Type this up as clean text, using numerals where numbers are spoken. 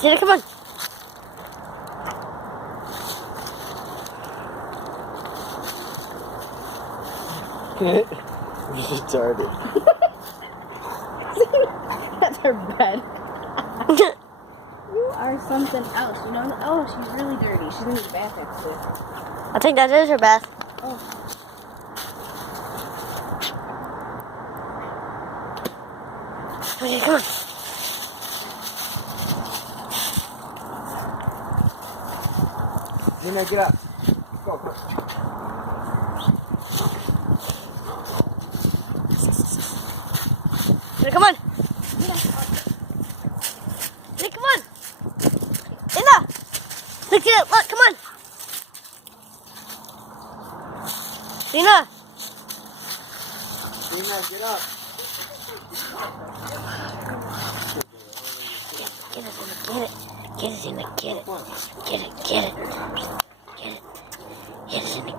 Zena, come on. Retarded. That's her bed. You are something else, you know? Oh, she's really dirty. She's in the bath actually. I think that is her bath. Oh. Okay, come on. Zena, get up. Go, go. Zena, come on. Zena, come on. Zena. Look, Zena, look, come on. Zena. Zena, get up. Get it, Zena, get it. Get it, Zena, get it. Get it, get it. Get it. Get it, Zena,